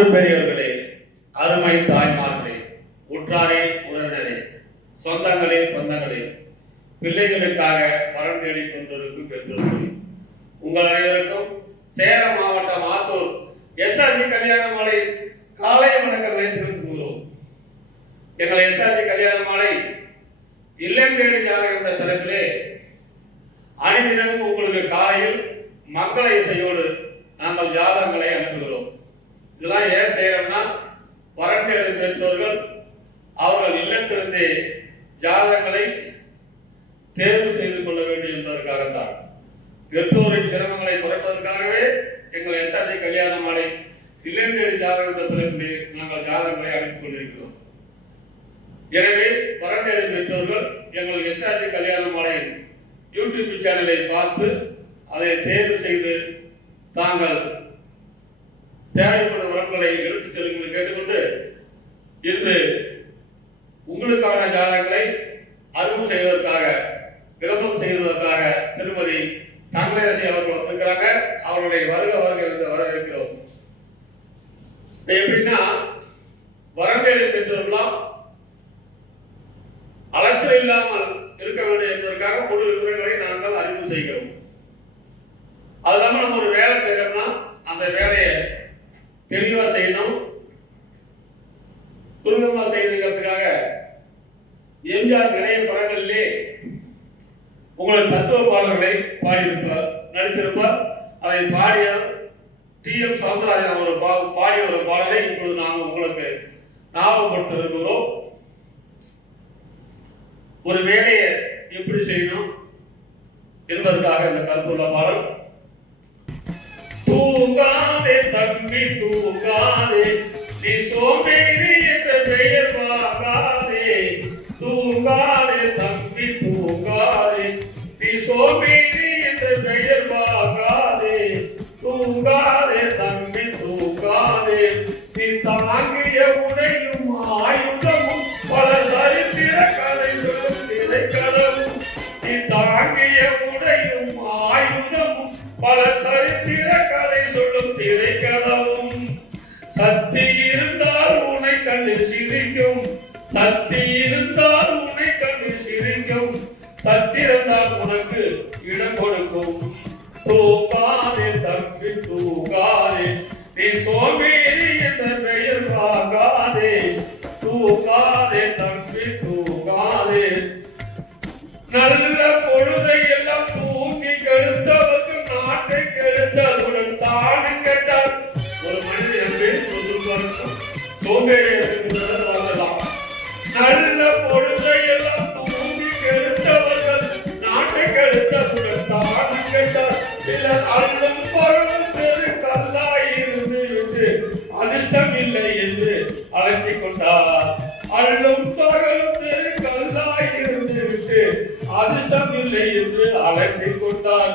அன்பு பெரியவர்களே, அருமை தாய்மார்களே, உற்றாரே உறவினரே, சொந்தங்களே பந்தங்களே, பிள்ளைகளுக்காக வரம் தேடிக் கொண்டிருக்கும் பெற்றோர்களே, உங்கள் அனைவருக்கும் சேலம் மாவட்டம் ஆத்தூர் எஸ்ஆர்ஜி கல்யாண மாலை காலை வணக்கங்களை தெரிவித்துக் கொள்கிறோம். எங்கள் எஸ்ஆர்ஜி கல்யாண மாலை இல்லம் தேடி ஜாதகம் என்ற தலைப்பிலே அணிதினமும் உங்களுக்கு காலையில் மங்கள இசையோடு நாங்கள் ஜாதகங்களை அனுப்புகிறோம். இதெல்லாம் ஏன் செய்யறோம்னா, வரம் தேடும் பெற்றோர்கள் அவர்கள் இல்லத்திலிருந்தே ஜாதகங்களை தேர்வு செய்து கொள்ள வேண்டும் என்பதற்காகத்தான். பெற்றோரின் சிரமங்களை குறைப்பதற்காகவே எங்கள் எஸ்ஆர்ஜி கல்யாண மாலை இல்லம் தேடி ஜாதகம் என்ற தலைப்பிலே நாங்கள் ஜாதகங்களை அனுப்பிக் கொண்டிருக்கிறோம். எனவே வரம் தேடும் பெற்றோர்கள் எங்கள் எஸ்ஆர்ஜி கல்யாண மாலை யூடியூப் சேனலை பார்த்து அதை தேர்வு செய்து தாங்கள் தேவைப்படும் வரங்களை எடுத்துச் செல்லுங்கள் கேட்டுக்கொண்டு, இன்று உங்களுக்கான ஜாதகங்களை அறிமுகம் செய்வதற்காக விளம்பரம் செய்வதற்காக திருமதி தமிழரசி அவர்கள் வந்திருக்கிறாங்க. அவருடைய வருக என்று வரவேற்கிறோம். எப்படின்னா, வரம் தேடும் பெற்றோர்களாம் அலைச்சல் இல்லாமல் இருக்க வேண்டும் என்பதற்காக முழு விவரங்களை நாங்கள் அறிமுகம் செய்கிறோம். அது இல்லாமல் நம்ம ஒரு வேலை செய்யறோம்னா அந்த வேலையை தெளிவா செய்யணும், துரிதமா செய்யணுங்கிறதுக்காக எம்ஜிஆர் நிறைய படங்களிலே உங்களை தத்துவ பாடல்களை பாடியிருப்பார், நடித்திருப்பார். அதை பாடிய டி.எம். சௌந்தரராஜன் அவர் பாடிய ஒரு பாடலை இப்பொழுது நாம் உங்களுக்கு ஞாபகப்படுத்த இருக்கிறோம். ஒரு வேலையை எப்படி செய்யணும் என்பதற்காக இந்த கருத்துள்ள பாடல். தூங்காதே தம்பி தூங்காதே, நீ சோம்பேறி என்ற பெயர் வாங்காதே. தூங்காதே தம்பி தூங்காதே, நீ சோம்பேறி என்ற பெயர் வாங்காதே. தூங்காதே தம்பி தூங்காதே, நீ தாங்கிய உடையும் ஆயுதமும் பல சரித்திர கதை சொல்லும் திரைக்கதவும். நீ தாங்கிய உடையும் ஆயுதமும் பல சரித்திர கதை சொல்லும் திரைக்கதவும். சக்தி இருந்தால் உன்னை கண்டு சிரிக்கும், சக்தி இருந்தால் உன்னை கண்டு சிரிக்கும், சக்தி இருந்தால் உனக்கு இடம் கொடுக்கும். தூங்காதே தம்பி தூங்காதே, நீ சோம்பேறி என்ற பெயர் வாங்காதே. தூங்காதே தம்பி தூங்காதே. நல்ல பொழுதை எல்லாம் தூங்கி கெடுத்தவர்கள் நாட்டை கெடுத்ததுடன் தானே கெட்டார். ஒரு மனிதன் என்று சோம்பேறி வாழலாம். நல்ல பொழுதை எல்லாம் தூங்கி கெடுத்தவர்கள் நாட்டை கெடுத்ததுடன் தானே கெட்டார். சிலர் அல்லும் பருவம் பெரு கல்லாயிருந்து விட்டு அதிர்ஷ்டம் இல்லை என்று அழைத்துக் கொண்டார். அல்லும் பகலும் பெரு கல்லாயிருந்து விட்டு அதிர்ஷ்டம் இல்லை என்று அழைத்துக் கொண்டார்.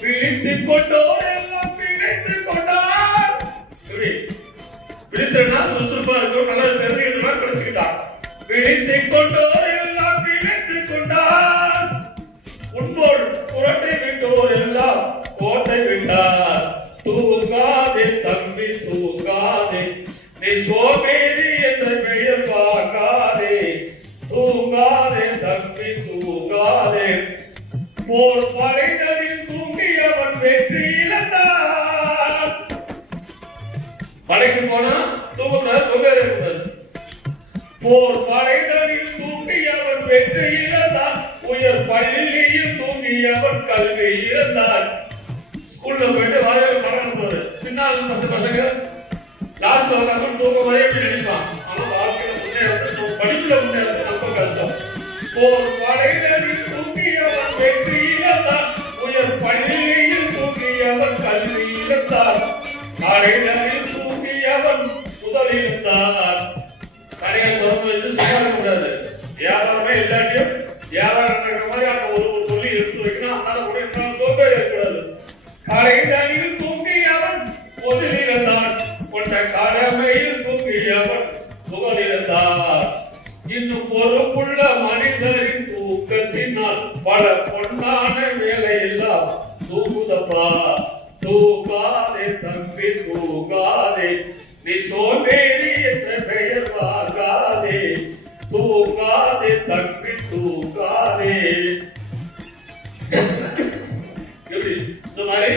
பிடித்துக் கொண்டோர் எல்லாம் பிழைத்துக் கொண்டார். பிடித்தா சுறுசுறுப்பா இருக்கும், நல்லா தெரிஞ்சுக்கிட்ட மாதிரி படிச்சுக்கிட்டார். பிடித்துக் கொண்டோர் எல்லாம் பிழைத்துக் கொண்டார். உன்போடு புரட்டை விட்டோர் எல்லாம் கோட்டை விட்டார். தூங்காதே தம்பி தூங்காதே, நீ சோம்பேறி என்ற பெயர் வாங்காதே. தூங்காதே தம்பி தூங்காதே. போர் படைகளில் தூங்கியவன் வெற்றி இழந்தான். படைக்கு போனா தூங்கக்கூடாது, சோம்பேறி இருக்கக்கூடாது. போர் படைகளில் தூங்கியவன் வெற்றி இழந்தான். உயர் பள்ளியில் தூங்கியவன் கல்வி இழந்தான். ஸ்கூல்ல போயிட்டு வாழையில படம் போது பின்னால் 10 பசங்க லாஸ்ட் உட்காந்து தூங்க வரையே நினைப்பான். ஆனா வாழ்க்கையில முன்னேறது, படிப்புல முன்னேறது ரொம்ப கஷ்டம். போர் படைகளில் தூங்கியவன் வெற்றி இழந்தான். உயர் பள்ளியில் தூங்கியவன் கல்வி இழந்தான். கடைகளில் தூங்கியவன் முதலிழந்தான். கடையை திறந்து வச்சு சும்மா கூடாது. வியாபாரமே இல்லாட்டியும் வியாபாரம் மாதிரி அந்த ஒரு சொல்லி எடுத்து வைக்கணும். அதனால கூட இருந்தாலும் சோம்பேறி இருக்கக்கூடாது. கடைகளில் தூங்கியவன் முதலிழந்தான். கொண்ட கடமையில் தூங்கியவன் புகழிழந்தான். இன்னும் பொறுப்புள்ள மனிதரின் தூக்கத்தினால் பல பொன்னான வேலையெல்லாம் தூங்குதப்பா. தூங்காதே தம்பி தூங்காதே, நீ சோம்பேறி என்ற பெயர் வாங்காதே, தூங்காதே தம்பி தூங்காதே. எப்படி இந்த மாதிரி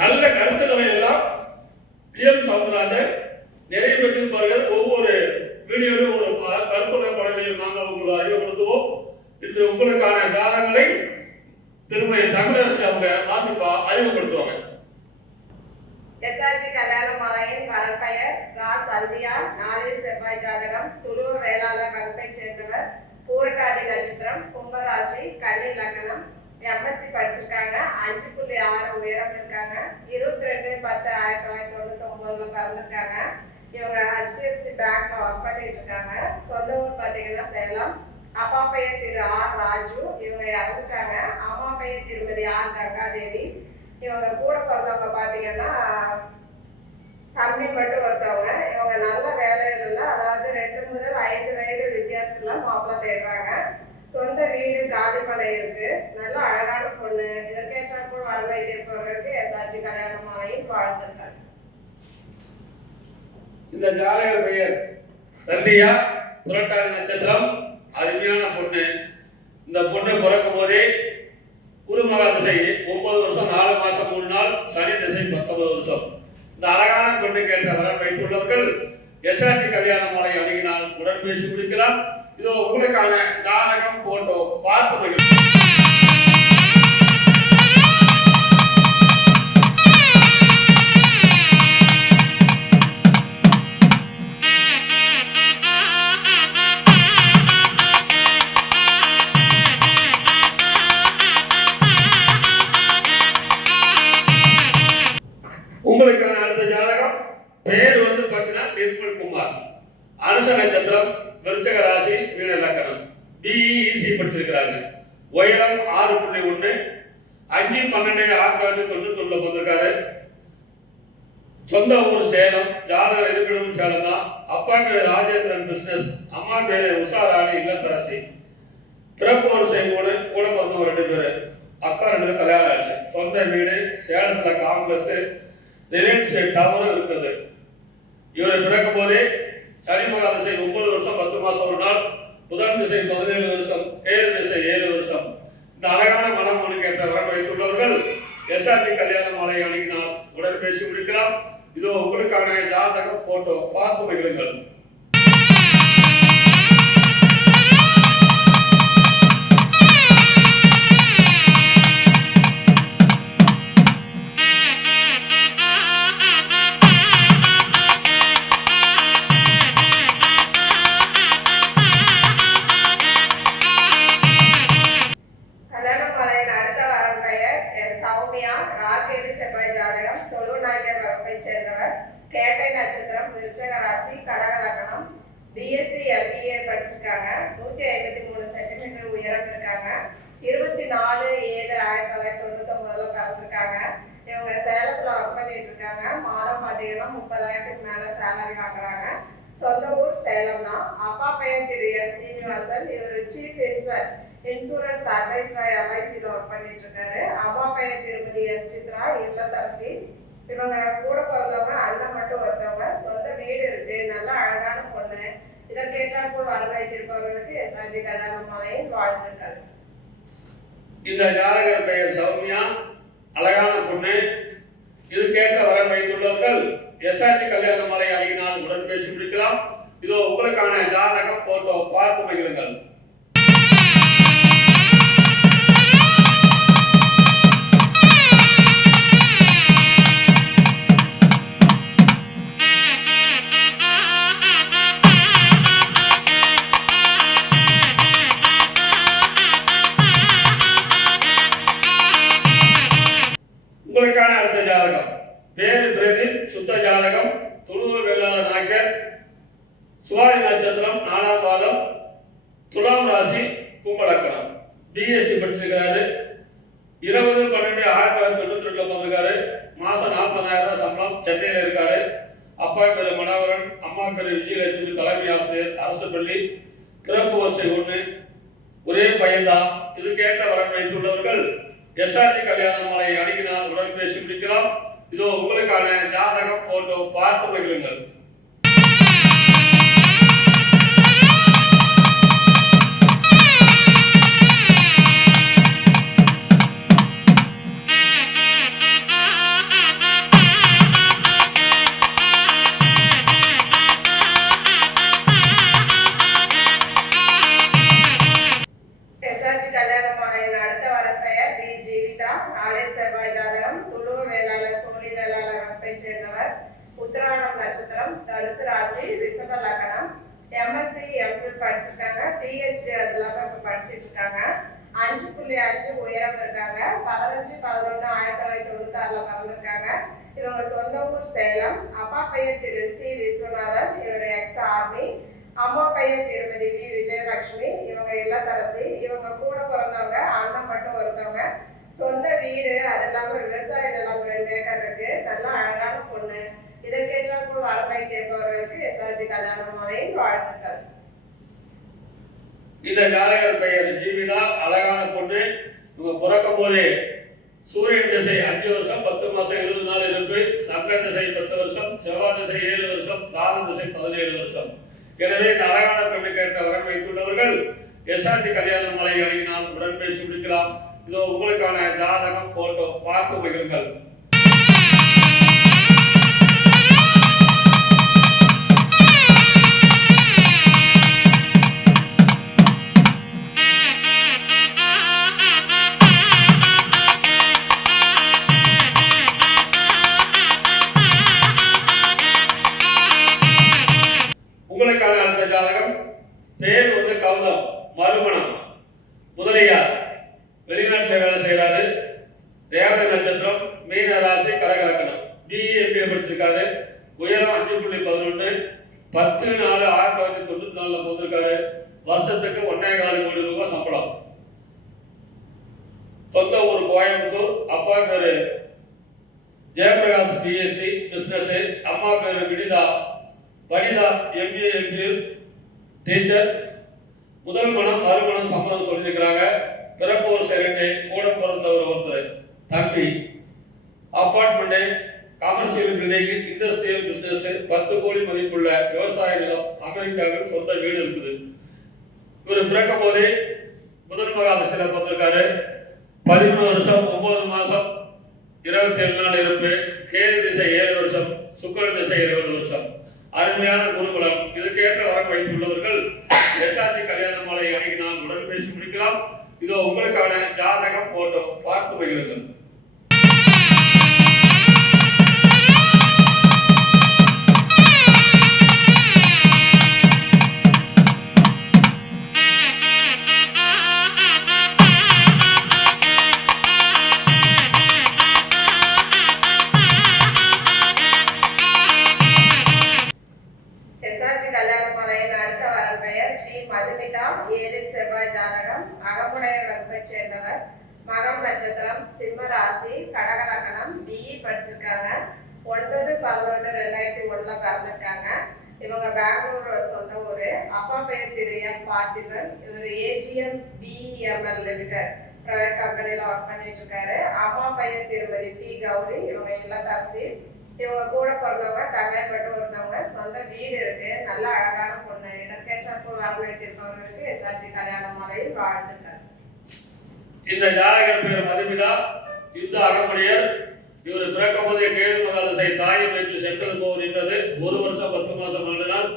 நல்ல கருத்துக்களை எல்லாம் PM சவுந்தரராஜன் நிறைய பெற்றிருப்பார்கள். ஒவ்வொரு வீடியோவிலும் ஒரு கருத்துரை படங்களையும் நாங்கள் உங்களுக்கு அறிவுறுத்துவோம். இன்று உங்களுக்கான ஜாதகங்களை திருமதி தமிழரசு அவங்க வாசிப்பா அறிமுகப்படுத்துவாங்க. எஸ்ஆர்ஜி கல்யாணமாலையின் பரம்பெயர் ரா சந்தியா. நாளில் செவ்வாய் ஜாதகம். துருவ வேளாளர் வகுப்பை சேர்ந்தவர். பூரட்டாதி நட்சத்திரம். கும்பராசி. கன்னி லக்னம். MSc படிச்சிருக்காங்க. 5.6 உயரம் இருக்காங்க. 22/10/1999 பிறந்திருக்காங்க. இவங்க HDFC பேங்க்ல ஒர்க் பண்ணிட்டு இருக்காங்க. சொந்த ஊர் பார்த்தீங்கன்னா சேலம். அப்பா பையன் திரு R ராஜு. இவங்க இறந்துட்டாங்க. அம்மா பையன் திருமதி R கங்காதேவி. இவங்க கூட பிறந்தவங்க பார்த்தீங்கன்னா தம்பி மட்டும் ஒருத்தவங்க. இவங்க நல்ல வேலையில, அதாவது 2 முதல் 5 வயது வித்தியாசத்துல மாப்பிள்ளை தேடுறாங்க. சொந்த வீடு காலிமலை இருக்கு. நல்ல அழகான பொண்ணு. இதற்கேற்றாற்போல் வரவை இருப்பவர்களுக்கு எஸ்ஆர்ஜி கல்யாணமாலையின் வாழ்த்துக்கள். இந்த ஜாதகர் பெயர் சந்தியா. புரட்டாதி நட்சத்திரம். அருமையான பொண்ணு. இந்த பொண்ணு பிறக்கும் போதே குருமகா திசை 9 வருஷம் 4 மாசம் 3 நாள், சனி திசை 19 வருஷம். இந்த அழகான பெண்ணுக்கு ஏற்ற வரன் வைத்துள்ளவர்கள் எஸ்ஆர்ஜி கல்யாணமாலை அணுகினால் உடன்பேசி முடிக்கலாம். இதோ உங்களுக்கான ஜாதகம் போட்டோ பார்த்து மகிழ்ச்சி. உங்களுக்கான அடுத்த ஜாதகம் பெயர் வந்து பார்த்தீங்கன்னா நிர்மல் குமார். அனுச நட்சத்திரம். விருச்சக ராசி. மீன லக்னம். BEC படிச்சிருக்கிறாங்க. உயரம் 6.1. 5/12/1991 வந்திருக்காரு. சொந்த ஊர் சேலம். ஜாதகம் இருப்பிடமும் சேலம் தான். அப்பா பேரு ராஜேந்திரன் பிசினஸ். அம்மா பேரு உஷாராணி இல்லத்தரசி. பிறப்பு வரிசை 3. கூட பிறந்தவங்க 2 பேரு. அக்கா 2 பேர் கல்யாணம் ஆச்சு. சொந்த வீடு சேலத்துல காங்கிரஸ் ரிலையன்ஸ் டவரும் இருக்குது. இவரை பிறக்கும் போதே சனிமகா திசை 9 வருஷம் 10 மாசம் 1 நாள், புதன் திசை 17 வருஷம், கேது திசை 7 வருஷம். இந்த அழகான மனம் உனக்கு ஏற்ற வரம் வைத்துள்ளவர்கள் எஸ்ஆர்ஜி கல்யாணமாலை அணுகினால் உடல் பேசி முடிக்கலாம். இதோ உங்களுக்கான ஜாதகம் போட்டோ பார்த்து மகிழுங்கள். கேட்டை நட்சத்திரம். விருச்சக ராசி. கடக லக்னம். BSc MBA படிச்சிருக்காங்க. 153 சென்டிமீட்டர் உயரம் இருக்காங்க. 24/7/1999 பிறந்திருக்காங்க. இவங்க சேலத்துல ஒர்க் பண்ணிட்டு இருக்காங்க. மாதம் பார்த்தீங்கன்னா 30,000க்கு மேல சேலரி வாங்குறாங்க. சொந்த ஊர் சேலம் தான். அப்பா பையன் திரு S சீனிவாசன். இவர் சீஃப் இன்சூரன்ஸ் அட்வைசரா LICல ஒர்க் பண்ணிட்டு இருக்காரு. அம்மா பையன் திருமதி S சித்ரா இல்லத்தரசி. இவங்க கூட பிறந்தவங்க அண்ணன் மட்டும் ஒருத்தவங்க. சொந்த வீடு இருக்கு. நல்ல அழகான பொண்ணு. இதற்கேற்றாற்போல் வர வைத்திருப்பவர்களுக்கு எஸ்ஆர்ஜி கல்யாணமாலையின் வாழ்த்துக்கள். இந்த ஜாதகர் பெயர் சௌமியா. அழகான பொண்ணு. இதுக்கேற்ற வரன் வைத்துள்ளவர்கள் எஸ்ஆர்ஜி கல்யாணமாலை அணுகினால் உடன் பேசி முடிக்கலாம். இதோ உங்களுக்கான ஜாதகம் போட்டோ பார்த்து மகிழுங்கள். உங்களுக்கான அடுத்த ஜாதகம் பேரு பிரதீப். சுத்த ஜாதகம். துளுவ வேளாளர் நாயக்கர். சுவாதி நட்சத்திரம். 4ஆம் பாதம். துலாம் ராசி. கும்பலக்கணம். BSc படிச்சிருக்காரு. 20/12/1992 வந்திருக்காரு. மாசம் 40,000 சம்பளம். சென்னையில இருக்காரு. அப்பா பேரு மனோகரன். அம்மா பேரு விஜயலட்சுமி. தலைமை ஆசிரியர் அரசு பள்ளி. பிறப்பு வரிசை 1. ஒரே பையன்தான். இதுக்கேற்ற வரன் வைத்துள்ளவர்கள் எஸ்ஆர்ஜி கல்யாணமாலை அணுகினால் உடன் பேசி முடிக்கலாம். இதோ உங்களுக்கான ஜாதகம் போட்டோ பார்த்து மகிழுங்கள். எஸ்ஆர்ஜி கல்யாணமாலையின் அடுத்த வரப்பெயர் பி ஜீவிதா. நாளை செவ்வாய் ஜாதகம். துளுவ வேளாளர் சோழி வேளாளர் வகுப்பை சேர்ந்தவர். உத்திராடம் நட்சத்திரம், தனுசு ராசி, ரிஷப லக்னம். எம்எஸ்சி எம்ஃபில் படிச்சிருக்காங்க. பிஹெச்டி அது இல்லாமல் இப்போ படிச்சுட்டு இருக்காங்க. 5.5 உயரம் இருக்காங்க. 15/11/1996 பிறந்திருக்காங்க. இவங்க சொந்த ஊர் சேலம். அப்பா பெயர் திரு சி விஸ்வநாதன். இவர் எக்ஸ் ஆர்மி. அம்மா பெயர் திருமதி வி விஜயலட்சுமி. இவங்க இல்லத்தரசி. இவங்க கூட பிறந்தவங்க அண்ணன் மட்டும் ஒருத்தவங்க. சொந்த வீடு அது இல்லாமல் விவசாய நிலம் 2 ஏக்கர் இருக்கு. நல்லா அழகான பொண்ணு. இதற்கேற்றாற்போல் வரமை தேர்பவர்களுக்கு எஸ்ஆர்ஜி கல்யாணமாலையின் வாழ்த்துக்கள். இந்த ஜாதகர் பெயர் ஜீவிதா. அழகான பொண்ணு. இவங்க பிறக்கும் போதே சூரியன் திசை 5 வருஷம் 10 மாசம் 20 நாள் இருப்பு. சந்திர திசை 10 வருஷம், செவ்வாய் திசை 7 வருஷம், ராகு திசை 17 வருஷம். எனவே இந்த அழகான பெண்ணுக்கு ஏற்ற வரன் வைத்துள்ளவர்கள் எஸ்ஆர்ஜி கல்யாணமாலை அணுகினால் உடன் பேசி முடிக்கலாம். இதோ உங்களுக்கான ஜாதகம் போட்டோ பார்த்து மகிழுங்கள். உங்களுக்கான அடுத்த ஜாதகம். பேர் வந்து கௌதம். மறுமணம். முதலியார். வெளிநாட்டில் வேலை செய்கிறாரு. ரேவதி நட்சத்திரம், மீன ராசி, கடகலக்கணம். பிஏ படிச்சிருக்காரு. உயரம் 5.11. 10/4/1994 போந்திருக்காரு. வருஷத்துக்கு 1.25 கோடி ரூபாய் சம்பளம். சொந்த ஊர் கோயம்புத்தூர். அப்பா பேரு ஜெயபிரகாஷ், பிஎஸ்சி பிசினஸ். அம்மா பேரு வனிதா எம்ஏ எம்பிஎல் டீச்சர். முதல் மனம் மறுமணம் சம்மதம் சொல்லியிருக்கிறாங்க. பிறப்போர் செகண்டு, கூட பிறந்தவர் ஒருத்தர் தம்பி. Apartment, commercial building, industrial business, 10 கோடி மதிப்புள்ள விவசாய நிலம், அமெரிக்காவில் சொந்த வீடு இருக்குது. இவர் பிறக்கும் போதே முதல் மகாதசியில் பிறந்திருக்காரு. 13 வருஷம் 9 மாசம் 27 நாள் இருப்பு. கேது திசை 7 வருஷம், சுக்கிரன் திசை 20 வருஷம். அருமையான குருகுலம். இதுக்கேற்ற வரம் வைத்துள்ளவர்கள் எஸ்ஆர்ஜி கல்யாணமாலை அணுகினால் உடன் பேசி முடிக்கலாம். இதோ உங்களுக்கான ஜாதகம் போட்டோ பார்த்து மகிழுங்கள். எஸ்ஆர்ஜி கல்யாணமாலையின் அடுத்த வரப்பெயர் டி மதுமிதா. 7 செவ்வாய் ஜாதகம். அகமுடையர் வகுப்பை சேர்ந்தவர். மகம் நட்சத்திரம், சிம்ம ராசி, கடகலக்கணம். பிஇ படிச்சிருக்காங்க. 9/11/2001 பிறந்திருக்காங்க. இவங்க பெங்களூர் சொந்த ஊர். அப்பா பெயர் திரு எம் பார்த்திபன். இவர் ஏஜிஎம் பிஎம்எல் லிமிடெட் பிரைவேட் கம்பெனியில் ஒர்க் பண்ணிட்டு இருக்காரு. அம்மா பெயர் திருமதி பி கௌரி. இவங்க இல்லத்தரசி. இவங்க கூட பிறந்தவங்க தங்கை மட்டும் ஒருத்தவங்க. சொந்த வீடு இருக்கு. நல்ல அழகான பொண்ணு. இதற்கேற்றாற்போல் வரவேற்றிருப்பவர்களுக்கு எஸ்ஆர்ஜி கல்யாணமாலையின் வாழ்த்துக்கள். இந்த ஜாதகர் பேர் மதுமிதா. இந்த அகமுடையர். இவர் பிறக்கும் போதே கேது மகாதசை தாயின் வயிற்றில் சென்றது போல் நின்றது. 1 வருஷம் 10 மாசம் 4 நாள்.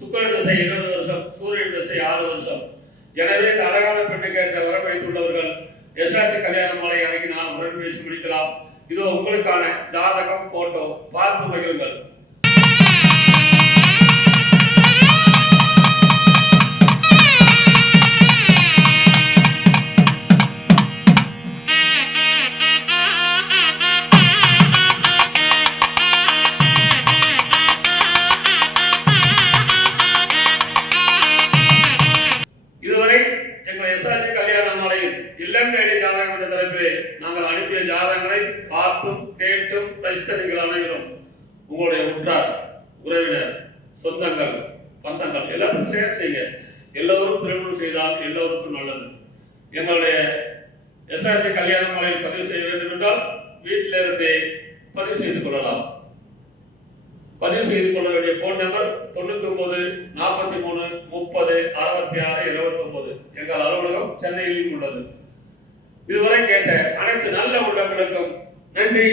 சுக்கிரன் திசை 20 வருஷம், சூரியன் திசை 6 வருஷம். எனவே இந்த அழகான பெண்ணுக்கு ஏற்ற வரம் வைத்துள்ளவர்கள் எஸ்ஆர்ஜி கல்யாணமாலை அணுகினால் உடன் பேசி முடிக்கலாம். இதோ உங்களுக்கான ஜாதகம் போட்டோ பார்த்து மகிழுங்கள். இதுவரை எங்கள் எஸ்ஆர்ஜி கல்யாணமாலையில் இல்லம் தேடி ஜாதகம் என்ற தலைப்பிலே நாங்கள் அனுப்பிய ஜாதகங்களை பார்த்தும் கேட்டும் ரசித்த நீங்கள் அனைவரும் உங்களுடைய உற்றார், உறவினர், சொந்தங்கள், பந்தங்கள் எல்லாரும் ஷேர் செய்யுங்க. எல்லோரும் திருமணம் செய்தால் எல்லோருக்கும் நல்லது. எங்களுடைய எஸ்ஆர்ஜி கல்யாணமாலையில் பதிவு செய்ய வேண்டும் என்றால் வீட்டில இருந்தே பதிவு செய்து கொள்ளலாம். பதிவு செய்து கொள்ள வேண்டிய போன் நம்பர் 99 43 30 66 29. எங்கள் அலுவலகம் சென்னையிலும் உள்ளது. இதுவரை கேட்ட அனைத்து நல்ல உள்ளங்களுக்கும் நன்றி.